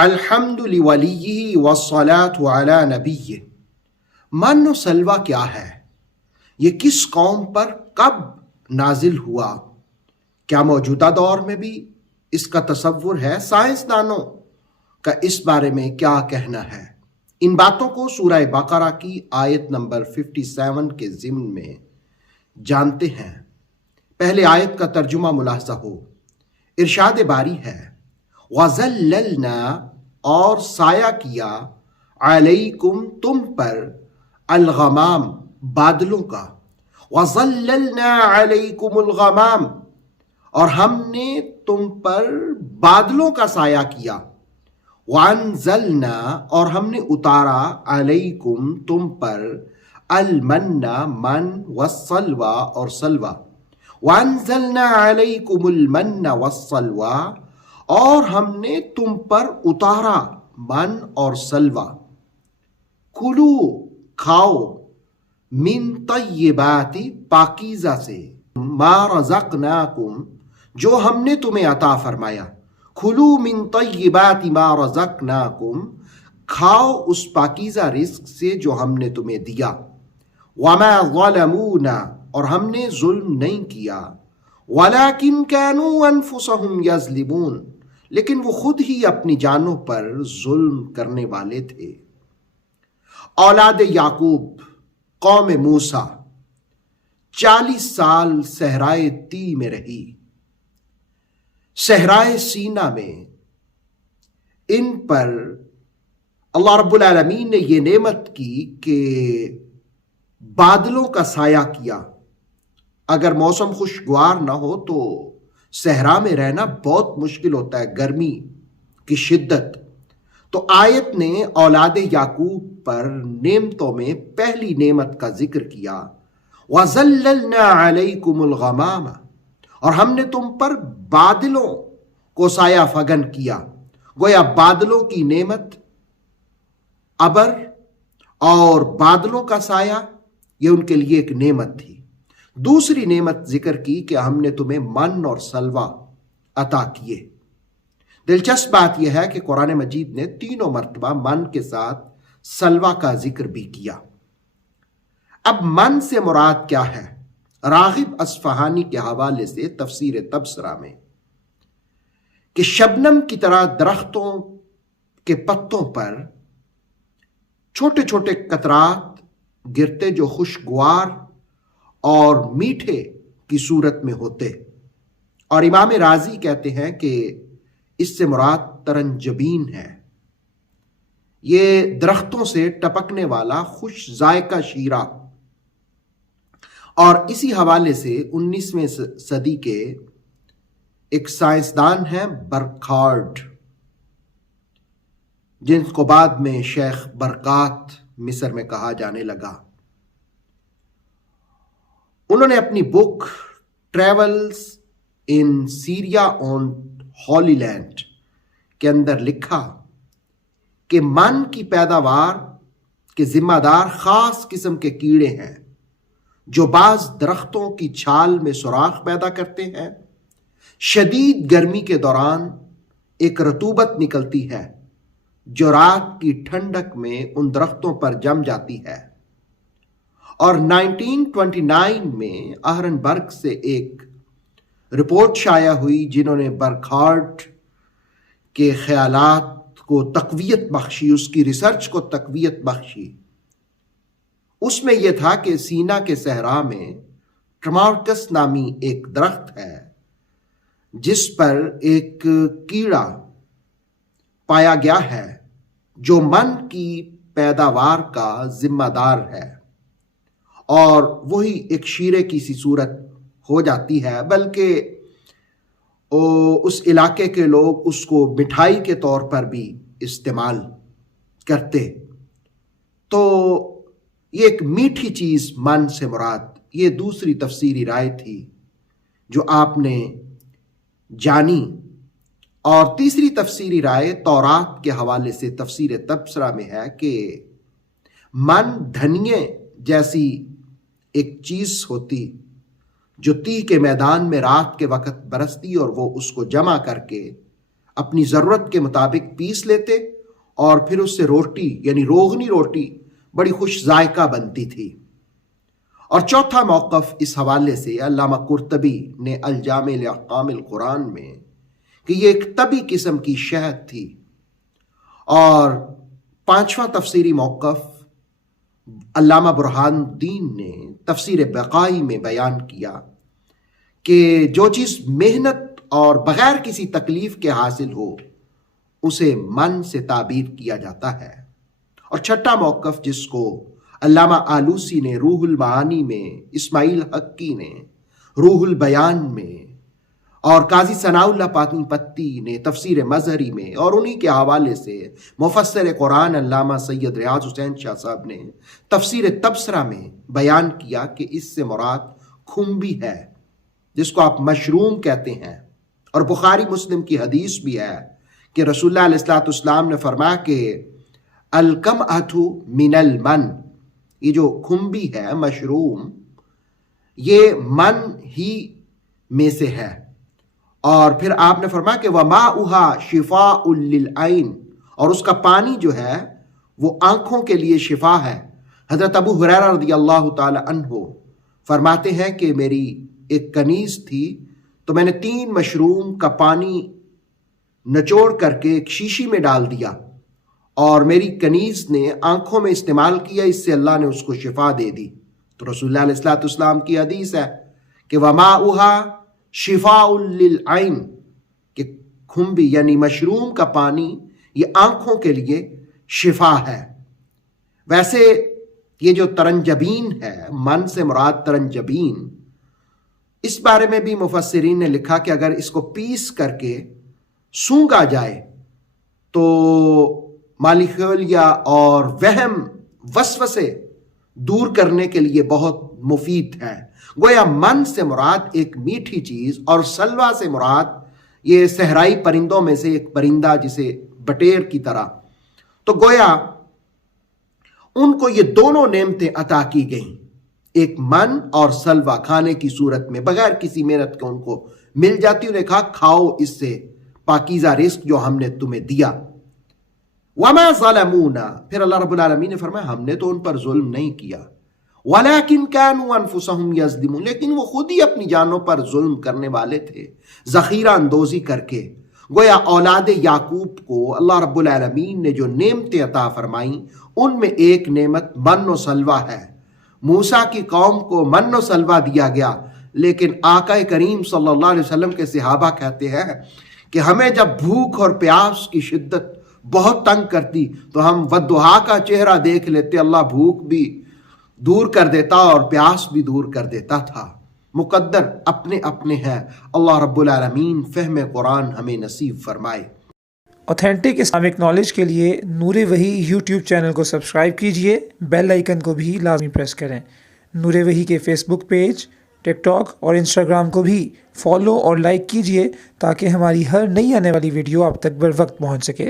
الحمد لولیہ والصلاة علی نبیہ۔ من و سلوہ کیا ہے؟ یہ کس قوم پر کب نازل ہوا؟ کیا موجودہ دور میں بھی اس کا تصور ہے؟ سائنسدانوں کا اس بارے میں کیا کہنا ہے؟ ان باتوں کو سورہ بقرہ کی آیت نمبر 57 کے ضمن میں جانتے ہیں۔ پہلے آیت کا ترجمہ ملاحظہ ہو۔ ارشاد باری ہے وَظَلَّلْنَا اور سایہ کیا علیکم تم پر الغمام بادلوں کا، وَظَلَّلْنَا علیکم الغمام اور ہم نے تم پر بادلوں کا سایہ کیا، وَأَنزَلْنَا اور ہم نے اتارا علیکم تم پر المن من والسلوى اور سلوى، وَأَنزَلْنَا عَلَيْكُمُ الْمَنَّ وَالسَّلْوَىٰ اور ہم نے تم پر اتارا من اور سلوہ، کلو کھاؤ، من طیبات پاکیزہ سے، ما رزقناکم جو ہم نے تمہیں عطا فرمایا، کھلو من طیبات ما رزقناکم کھاؤ اس پاکیزہ رزق سے جو ہم نے تمہیں دیا، وما ظلمونا اور ہم نے ظلم نہیں کیا، ولیکن کانوا انفسہم یظلمون لیکن وہ خود ہی اپنی جانوں پر ظلم کرنے والے تھے۔ اولاد یعقوب قوم موسیٰ 40 سال صحرائے طی میں رہی۔ صحرائے سینا میں ان پر اللہ رب العالمین نے یہ نعمت کی کہ بادلوں کا سایہ کیا۔ اگر موسم خوشگوار نہ ہو تو صحرا میں رہنا بہت مشکل ہوتا ہے، گرمی کی شدت۔ تو آیت نے اولاد یعقوب پر نعمتوں میں پہلی نعمت کا ذکر کیا، وَظَلَّلْنَا عَلَيْكُمُ الْغَمَامَ اور ہم نے تم پر بادلوں کو سایہ فگن کیا۔ گویا بادلوں کی نعمت، ابر اور بادلوں کا سایہ یہ ان کے لیے ایک نعمت تھی۔ دوسری نعمت ذکر کی کہ ہم نے تمہیں من اور سلوہ عطا کیے۔ دلچسپ بات یہ ہے کہ قرآن مجید نے تینوں مرتبہ من کے ساتھ سلوہ کا ذکر بھی کیا۔ اب من سے مراد کیا ہے؟ راغب اصفہانی کے حوالے سے تفسیر تبصرہ میں کہ شبنم کی طرح درختوں کے پتوں پر چھوٹے چھوٹے قطرات گرتے جو خوشگوار اور میٹھے کی صورت میں ہوتے، اور امام رازی کہتے ہیں کہ اس سے مراد ترنجبین ہے، یہ درختوں سے ٹپکنے والا خوش ذائقہ شیرہ۔ اور اسی حوالے سے 19ویں صدی کے ایک سائنسدان ہیں برکھارڈ، جن کو بعد میں شیخ برکات مصر میں کہا جانے لگا، انہوں نے اپنی book travels in Syria on Holy Land کے اندر لکھا کہ من کی پیداوار کے ذمہ دار خاص قسم کے کیڑے ہیں جو بعض درختوں کی چھال میں سوراخ پیدا کرتے ہیں۔ شدید گرمی کے دوران ایک رطوبت نکلتی ہے جو رات کی ٹھنڈک میں ان درختوں پر جم جاتی ہے، اور 1929 میں اہرنبرگ سے ایک رپورٹ شائع ہوئی جنہوں نے برکھارڈ کے خیالات کو تقویت بخشی، اس کی ریسرچ کو تقویت بخشی۔ اس میں یہ تھا کہ سینا کے صحرا میں ٹمارکس نامی ایک درخت ہے جس پر ایک کیڑا پایا گیا ہے جو من کی پیداوار کا ذمہ دار ہے، اور وہی ایک شیرے کی سی صورت ہو جاتی ہے، بلکہ اس علاقے کے لوگ اس کو مٹھائی کے طور پر بھی استعمال کرتے۔ تو یہ ایک میٹھی چیز من سے مراد، یہ دوسری تفسیری رائے تھی جو آپ نے جانی۔ اور تیسری تفسیری رائے تورات کے حوالے سے تفسیر تبصرہ میں ہے کہ من دھنیے جیسی ایک چیز ہوتی جو تیہ کے میدان میں رات کے وقت برستی اور وہ اس کو جمع کر کے اپنی ضرورت کے مطابق پیس لیتے اور پھر اس سے روٹی یعنی روغنی روٹی بڑی خوش ذائقہ بنتی تھی۔ اور چوتھا موقف اس حوالے سے علامہ قرطبی نے الجامع لاحکام القرآن میں کہ یہ ایک طبی قسم کی شہد تھی۔ اور پانچواں تفسیری موقف علامہ برہان الدین نے تفسیر بقائی میں بیان کیا کہ جو چیز محنت اور بغیر کسی تکلیف کے حاصل ہو اسے من سے تعبیر کیا جاتا ہے۔ اور چھٹا موقف جس کو علامہ آلوسی نے روح المعانی میں، اسماعیل حقی نے روح البیان میں اور قاضی ثناء اللہ پانی پتی نے تفسیر مظہری میں اور انہی کے حوالے سے مفسر قرآن علامہ سید ریاض حسین شاہ صاحب نے تفسیر تبصرہ میں بیان کیا کہ اس سے مراد کھمبی ہے جس کو آپ مشروم کہتے ہیں۔ اور بخاری مسلم کی حدیث بھی ہے کہ رسول اللہ علیہ الصلوۃ والسلام نے فرمایا کہ الکمأۃ من المن، یہ جو کھمبی ہے مشروم یہ من ہی میں سے ہے۔ اور پھر آپ نے فرمایا کہ وَمَاؤُهَا شِفَاءٌ لِلْعَيْنِ، اور اس کا پانی جو ہے وہ آنکھوں کے لیے شفا ہے۔ حضرت ابو ہریرہ رضی اللہ تعالی عنہ فرماتے ہیں کہ میری ایک کنیز تھی تو میں نے 3 مشروم کا پانی نچوڑ کر کے ایک شیشی میں ڈال دیا اور میری کنیز نے آنکھوں میں استعمال کیا، اس سے اللہ نے اس کو شفا دے دی۔ تو رسول اللہ علیہ الصلوۃ والسلام کی حدیث ہے کہ وَمَاؤُهَا شفاء للعین، کہ کھمبی یعنی مشروم کا پانی یہ آنکھوں کے لیے شفا ہے۔ ویسے یہ جو ترنجبین ہے، من سے مراد ترنجبین، اس بارے میں بھی مفسرین نے لکھا کہ اگر اس کو پیس کر کے سونگا جائے تو مالی خیالیہ اور وہم وسوسے دور کرنے کے لیے بہت مفید ہے۔ گویا من سے مراد ایک میٹھی چیز اور سلوا سے مراد یہ صحرائی پرندوں میں سے ایک پرندہ جسے بٹیر کی طرح، تو گویا ان کو یہ دونوں نعمتیں عطا کی گئیں، ایک من اور سلوا کھانے کی صورت میں بغیر کسی محنت کے ان کو مل جاتی۔ انہیں کہا کھاؤ اس سے پاکیزہ رزق جو ہم نے تمہیں دیا۔ وَمَا ظَلَمُونَا، پھر اللہ رب العالمین نے فرمایا ہم نے تو ان پر ظلم نہیں کیا، وَلَكِنْ كَانُوا أَنفُسَهُمْ يَظْلِمُونَ، لیکن وہ خود ہی اپنی جانوں پر ظلم کرنے والے تھے ذخیرہ اندوزی کر کے۔ گویا اولاد یعقوب کو اللہ رب العالمین نے جو نعمتیں عطا فرمائیں ان میں ایک نعمت من و سلوہ ہے۔ موسیٰ کی قوم کو من و سلوہ دیا گیا، لیکن آقا کریم صلی اللہ علیہ وسلم کے صحابہ کہتے ہیں کہ ہمیں جب بھوک اور پیاس کی شدت بہت تنگ کرتی تو ہم والضحیٰ کا چہرہ دیکھ لیتے، اللہ بھوک بھی دور کر دیتا اور پیاس بھی دور کر دیتا تھا۔ مقدر اپنے اپنے ہیں، اللہ رب العالمین فہم قرآن ہمیں نصیب فرمائے۔ اوتھینٹک اسلامک نالج کے لیے نور وحی یوٹیوب چینل کو سبسکرائب کیجئے، بیل آئیکن کو بھی لازمی پریس کریں۔ نور وحی کے فیس بک پیج، ٹک ٹاک اور انسٹاگرام کو بھی فالو اور لائک کیجئے تاکہ ہماری ہر نئی آنے والی ویڈیو آپ تک بر وقت پہنچ سکے۔